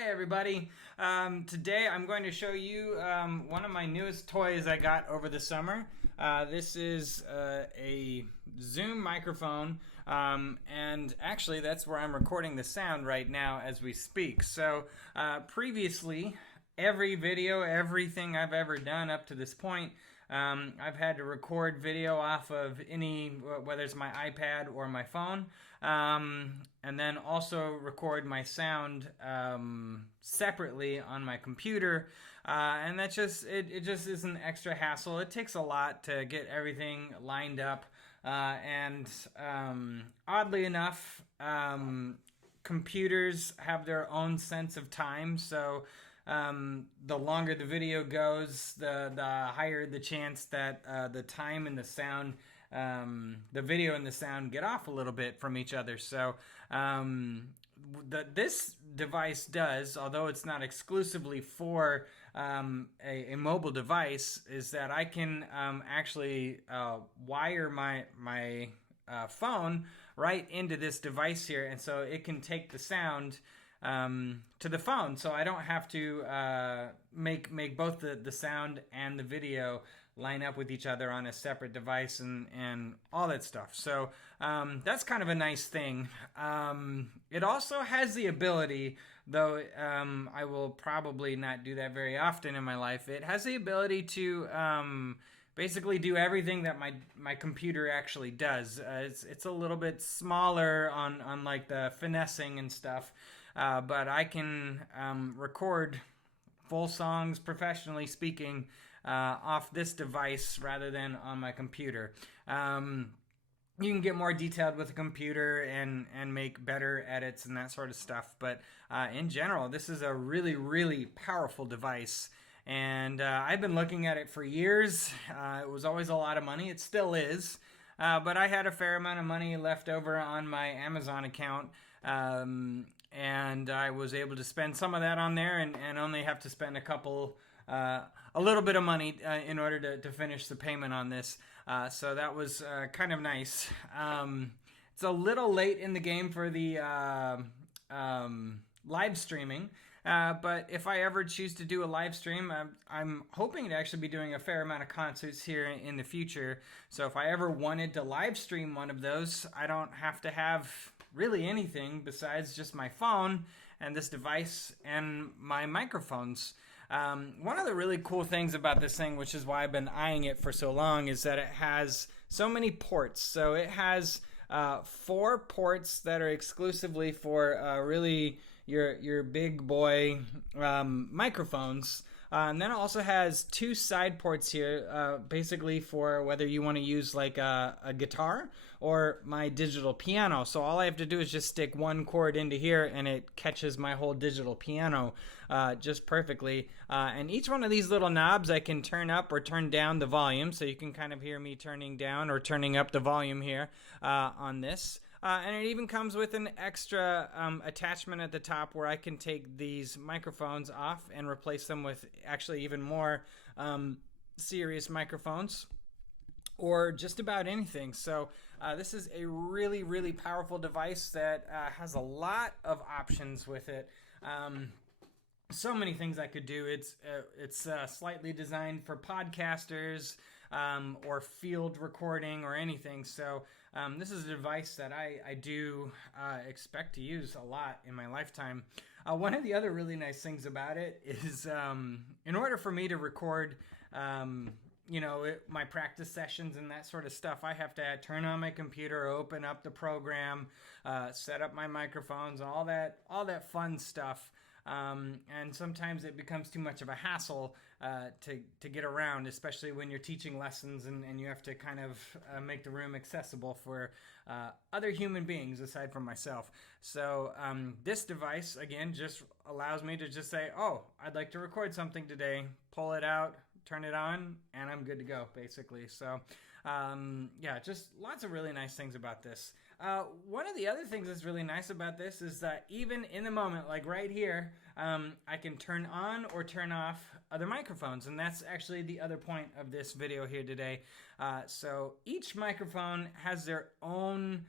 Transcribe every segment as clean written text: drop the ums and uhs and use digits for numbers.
Hi everybody. Today I'm going to show you one of my newest toys I got over the summer. This is a Zoom microphone, and actually that's where I'm recording the sound right now as we speak. So previously, every video, everything I've ever done up to this point, I've had to record video off of whether it's my iPad or my phone, and then also record my sound separately on my computer, and that it just is an extra hassle. It takes a lot to get everything lined up, and oddly enough, computers have their own sense of time, so the longer the video goes, the higher the chance that the time and the sound, the video and the sound get off a little bit from each other. So this device does, although it's not exclusively for a mobile device, is that I can actually wire my phone right into this device here, and so it can take the sound to the phone, so I don't have to make both the sound and the video line up with each other on a separate device and all that stuff. So that's kind of a nice thing. It also has the ability, though I will probably not do that very often in my life, it has the ability to basically do everything that my computer actually does. It's a little bit smaller on like the finessing and stuff, but I can record full songs, professionally speaking, off this device rather than on my computer. You can get more detailed with a computer and make better edits and that sort of stuff, but in general, this is a really, really powerful device. And I've been looking at it for years. It was always a lot of money. It still is. But I had a fair amount of money left over on my Amazon account. And I was able to spend some of that on there and only have to spend a little bit of money in order to finish the payment on this. So that was kind of nice. It's a little late in the game for the live streaming. But if I ever choose to do a live stream, I'm hoping to actually be doing a fair amount of concerts here in the future. So if I ever wanted to live stream one of those, I don't have to have really anything besides just my phone and this device and my microphones. One of the really cool things about this thing, which is why I've been eyeing it for so long, is that it has so many ports. So it has 4 ports that are exclusively for really your big boy microphones. And then it also has 2 side ports here, basically for whether you want to use like a guitar or my digital piano. So all I have to do is just stick one cord into here and it catches my whole digital piano just perfectly. And each one of these little knobs I can turn up or turn down the volume, so you can kind of hear me turning down or turning up the volume here on this. And it even comes with an extra attachment at the top where I can take these microphones off and replace them with actually even more serious microphones or just about anything. So this is a really, really powerful device that has a lot of options with it. So many things I could do. It's slightly designed for podcasters or field recording or anything. So this is a device that I do expect to use a lot in my lifetime. One of the other really nice things about it is in order for me to record my practice sessions and that sort of stuff, I have to turn on my computer, open up the program, set up my microphones, and all that fun stuff. And sometimes it becomes too much of a hassle to get around, especially when you're teaching lessons and you have to kind of make the room accessible for other human beings aside from myself. So this device, again, just allows me to just say, oh, I'd like to record something today, pull it out, turn it on, and I'm good to go, basically. So yeah, just lots of really nice things about this. One of the other things that's really nice about this is that even in the moment, like right here, I can turn on or turn off other microphones, and that's actually the other point of this video here today. So each microphone has their own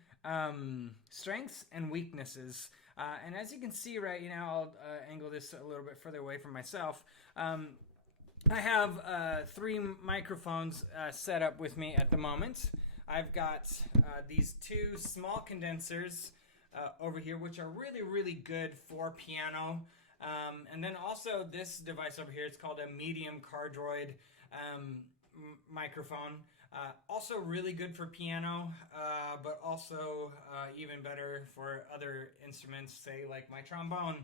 strengths and weaknesses. And as you can see right now, I'll angle this a little bit further away from myself. I have 3 microphones set up with me at the moment. I've got these 2 small condensers over here, which are really, really good for piano. And then also this device over here, it's called a medium cardioid microphone. Also really good for piano, but also even better for other instruments, say like my trombone.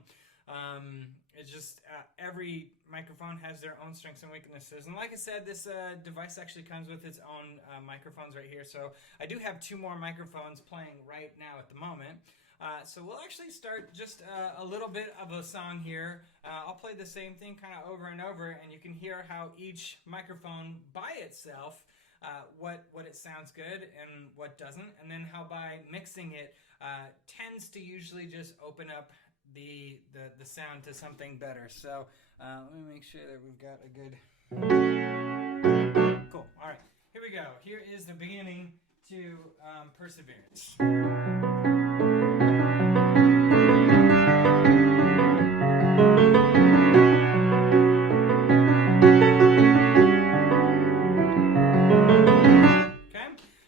It's just every microphone has their own strengths and weaknesses. And like I said, this device actually comes with its own microphones right here. So I do have 2 more microphones playing right now at the moment. So we'll actually start just a little bit of a song here. I'll play the same thing kind of over and over, and you can hear how each microphone by itself, what it sounds good and what doesn't, and then how by mixing it tends to usually just open up the sound to something better. So let me make sure that we've got a good... Cool. All right, here we go. Here is the beginning to Perseverance.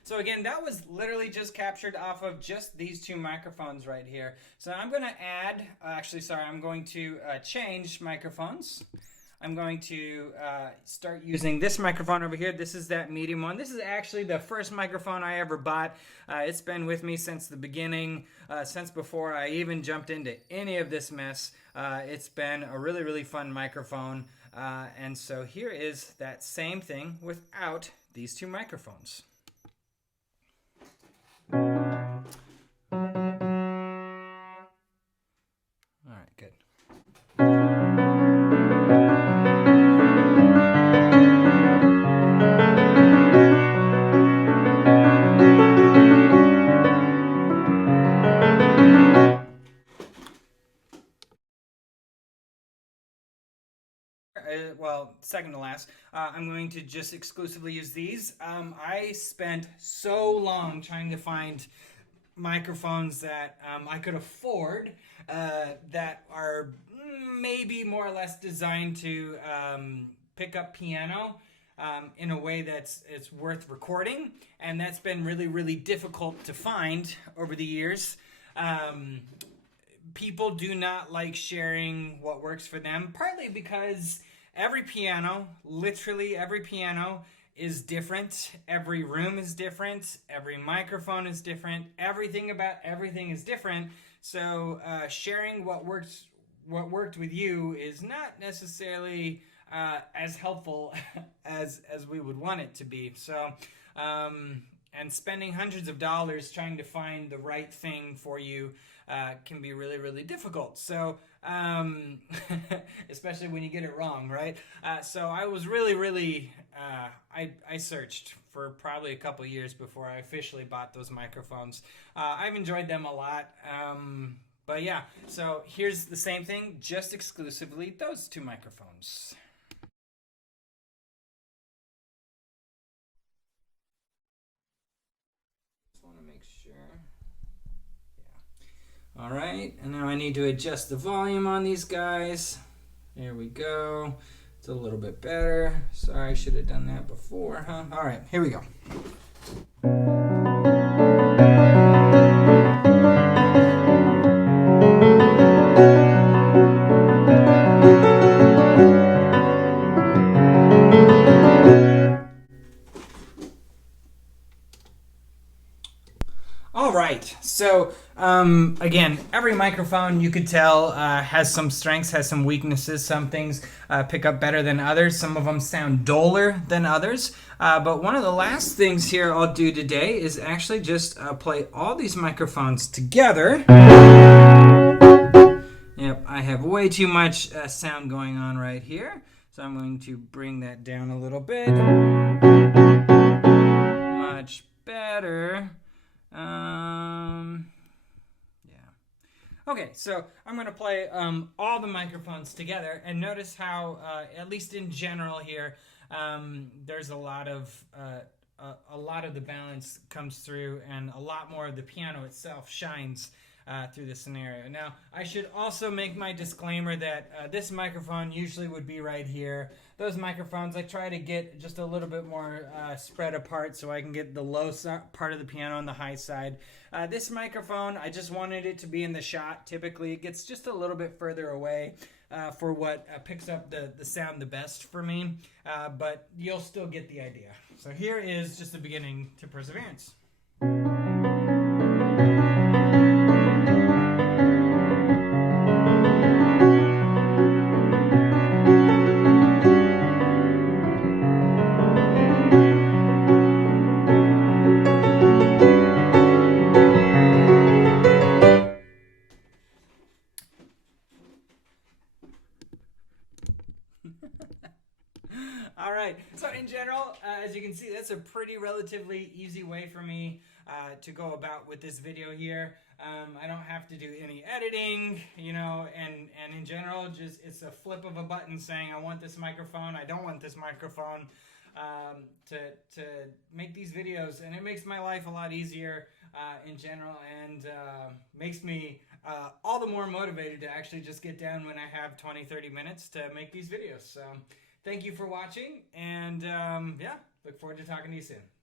So again, that was literally just captured off of just these 2 microphones right here. So I'm going to add, I'm going to change microphones. I'm going to start using this microphone over here. This is that medium one. This is actually the first microphone I ever bought. It's been with me since the beginning, since before I even jumped into any of this mess. It's been a really, really fun microphone. And so here is that same thing without these 2 microphones. All right, good. Well, second to last, I'm going to just exclusively use these. I spent so long trying to find microphones that I could afford that are maybe more or less designed to pick up piano in a way that's it's worth recording, and that's been really, really difficult to find over the years. People do not like sharing what works for them, partly because every piano, literally every piano, is different. Every room is different. Every microphone is different. Everything about everything is different. So sharing what worked with you is not necessarily as helpful as we would want it to be. So and spending hundreds of dollars trying to find the right thing for you can be really, really difficult. So, especially when you get it wrong, right? So I was really, really, I searched for probably a couple years before I officially bought those microphones. I've enjoyed them a lot. But yeah, so here's the same thing, just exclusively those 2 microphones. Just want to make sure. All right, and now I need to adjust the volume on these guys. There we go. It's a little bit better. Sorry, I should have done that before, huh? All right, here we go. All right, so again, every microphone you could tell has some strengths, has some weaknesses. Some things pick up better than others. Some of them sound duller than others. But one of the last things here I'll do today is actually just play all these microphones together. Yep, I have way too much sound going on right here. So I'm going to bring that down a little bit. Much better. Okay, so I'm going to play all the microphones together, and notice how, at least in general here, there's a lot of the balance comes through, and a lot more of the piano itself shines through this scenario. Now, I should also make my disclaimer that this microphone usually would be right here. Those microphones, I try to get just a little bit more spread apart so I can get the low part of the piano on the high side. This microphone, I just wanted it to be in the shot. Typically, it gets just a little bit further away for what picks up the sound the best for me, but you'll still get the idea. So here is just the beginning to Perseverance. All right, so in general, as you can see, that's a pretty relatively easy way for me to go about with this video here. I don't have to do any editing, you know, and in general, just it's a flip of a button saying I want this microphone, I don't want this microphone, to make these videos, and it makes my life a lot easier in general, and makes me all the more motivated to actually just get down when I have 20-30 minutes to make these videos. So thank you for watching, and yeah, look forward to talking to you soon.